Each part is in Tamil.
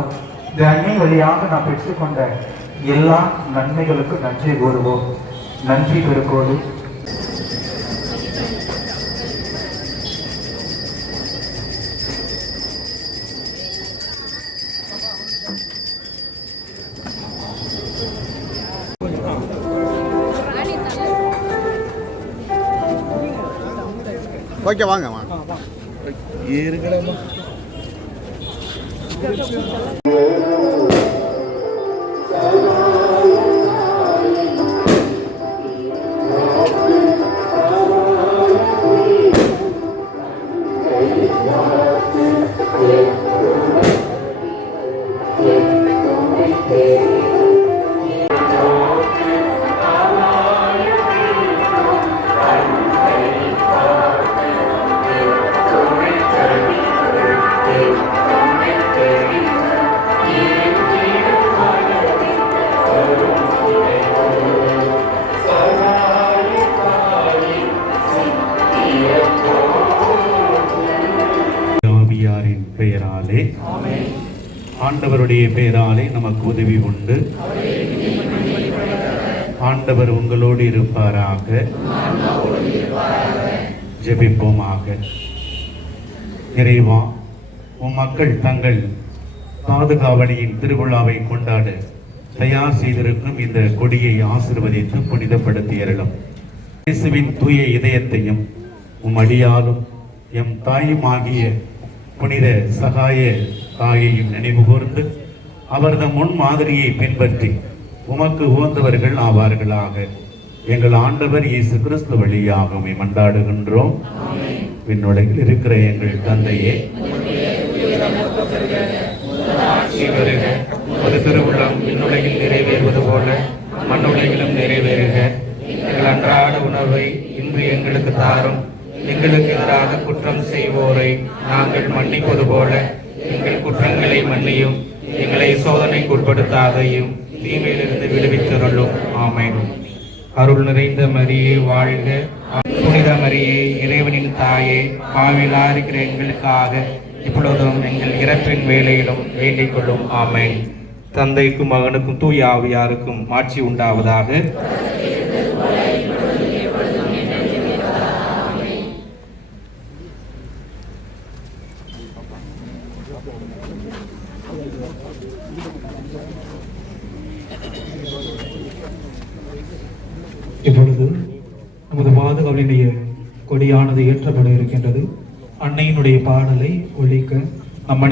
இந்த அன்னை வழியாக நாம் பெற்றுக்கொண்ட எல்லா நன்மைகளுக்கும் நன்றி கூறுவோம். நன்றி பெருக்கோடு ஓகே வாங்க வாங்க இருக்கடமா பெயராலே ஆண்டவருடைய பெயராலே நமக்கு உதவி உண்டு. ஆண்டவர் உங்களோடு இருப்பாராக. ஜெபிப்போமாக. இறைவா, உம் மக்கள் தங்கள் பாதுகாவலியின் திருவிழாவை கொண்டாட தயார் செய்திருக்கும் இந்த கொடியை ஆசீர்வதித்து புனிதப்படுத்தி அருளும். இயேசுவின் தூய இதயத்தையும் உம் அடியாலும் எம் தாயுமாகிய புனித சகாய தாயையும் நினைவு கூர்ந்து அவரது முன் மாதிரியை பின்பற்றி உமக்கு உகந்தவர்கள் ஆவார்களாக. எங்கள் ஆண்டவர் இயேசு கிறிஸ்து வழியாக மன்றாடுகின்றோம். விண்ணுலகில் இருக்கிற எங்கள் தந்தையே, ஒரு திருவுள்ளம் விண்ணுலகில் நிறைவேறுவது போல மண்ணுலகிலும் நிறைவேறுக. எங்கள் அன்றாட உணவை இன்று எங்களுக்கு தாரும். எங்களுக்கு எதிராக குற்றம் செய்வோரை நாங்கள் மன்னிப்பது போல எங்கள் குற்றங்களை மன்னியும். எங்களை சோதனைக்கு உட்படுத்தாதையும் தீமையிலிருந்து விடுவித்தருளும். ஆமென். அருள் நிறைந்த மரியே வாழ்க. புனித மரியே, இறைவனின் தாயே, பாவிலா இருக்கிற எங்களுக்காக இப்பொழுதும் எங்கள் இறப்பின் வேளையிலும் வேண்டிக் கொள்ளும். ஆமென். தந்தைக்கும் மகனுக்கும் தூய ஆவியாருக்கும் ஆட்சி உண்டாவதாக. இப்பொழுது நமது பாதுகாவலினுடைய கொடியானது ஏற்றப்பட இருக்கின்றது. அன்னையினுடைய பாடலை ஒழிக்க நம்ம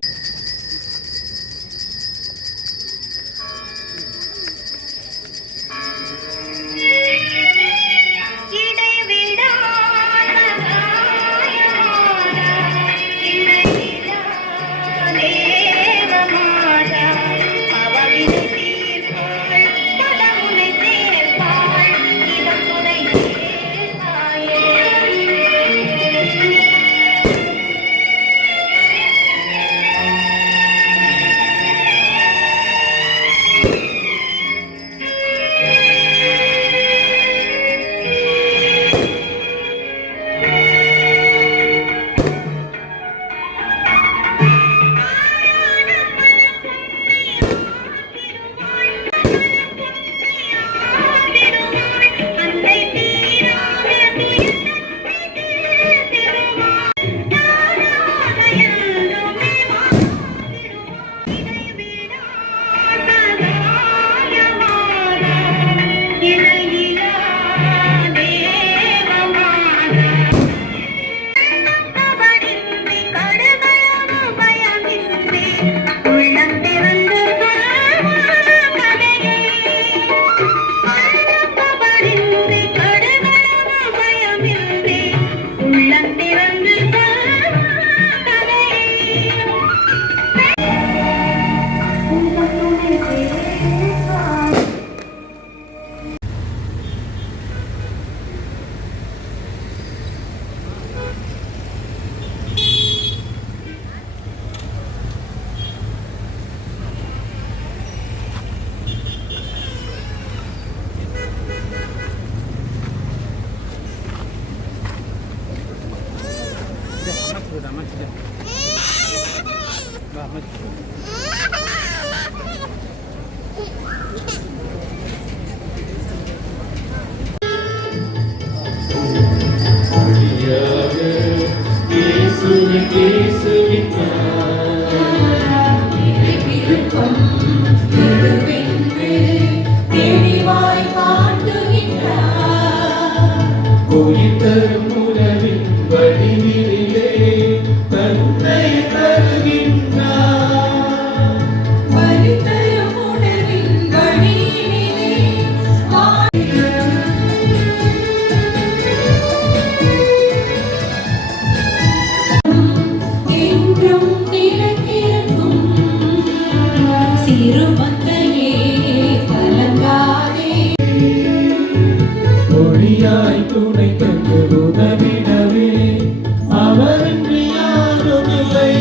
திருமந்தையே கலங்காதே. ஒளியாய் துணை தந்து உதவிடவே அவரின்றி யாருமில்லை.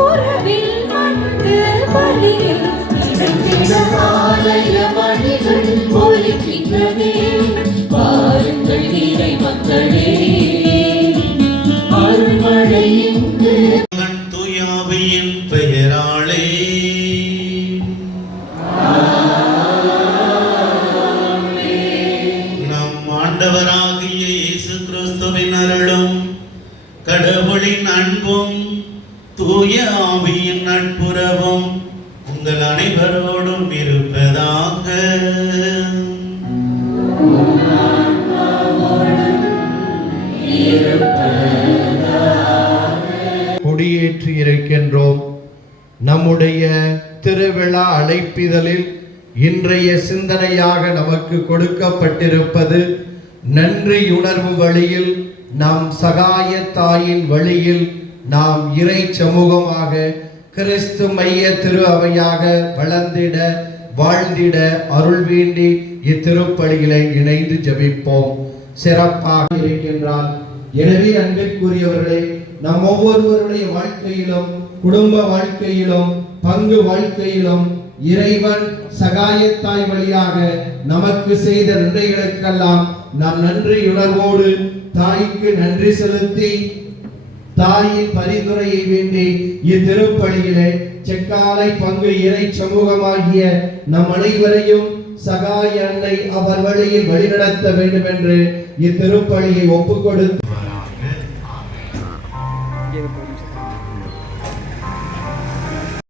உறவில் வந்து பலியில் இணைந்திட ஆலய மணிகள் ஒலிக்கின்றதே. பாருங்கள் இறை மக்களே, அருள்மழை இங்கு தூயாவியின் பெயராலே நம் ஆண்டவராகிய இயேசு கிறிஸ்துவின் அருளும் கடவுளின் அன்பும் தூய ஆவியின் நட்புறவும் உங்கள் அனைவரோடும் இருப்பதாக. கொடியேற்றி இருக்கின்றோம். நம்முடைய திருவிழா அழைப்பிதழில் இன்றைய சிந்தனையாக நமக்கு கொடுக்கப்பட்டிருப்பது நன்றியுணர்வு வழியில் நாம் சகாய தாயின் வழியில் நாம் இறை சமூகமாக கிறிஸ்து மைய திரு அவையாக வளர்ந்திட வாழ்ந்திட அருள் வேண்டி இத்திருப்பலிகளை இணைந்து ஜெபிப்போம். சிறப்பாக இருக்கின்றார். எனவே அன்பிற்குரியவர்களே, நம் ஒவ்வொருவருடைய வாழ்க்கையிலும் குடும்ப வாழ்க்கையிலும் பங்கு வாழ்க்கையிலும் இறைவன் சகாயத்தாய் வழியாக நமக்கு செய்த நன்மைகளுக்கெல்லாம் நாம் நன்றியுணர்வோடு தாய்க்கு நன்றி செலுத்தி தாயின் பரிந்துரையை வேண்டி இத்திருப்பலியிலே செக்காலை பங்கு இறை சமூகமாகிய நம் அனைவரையும் சகாய அன்னை அவர் வழியில் வழிநடத்த வேண்டும் என்று இத்திருப்பலியை ஒப்புக்கொடுத்து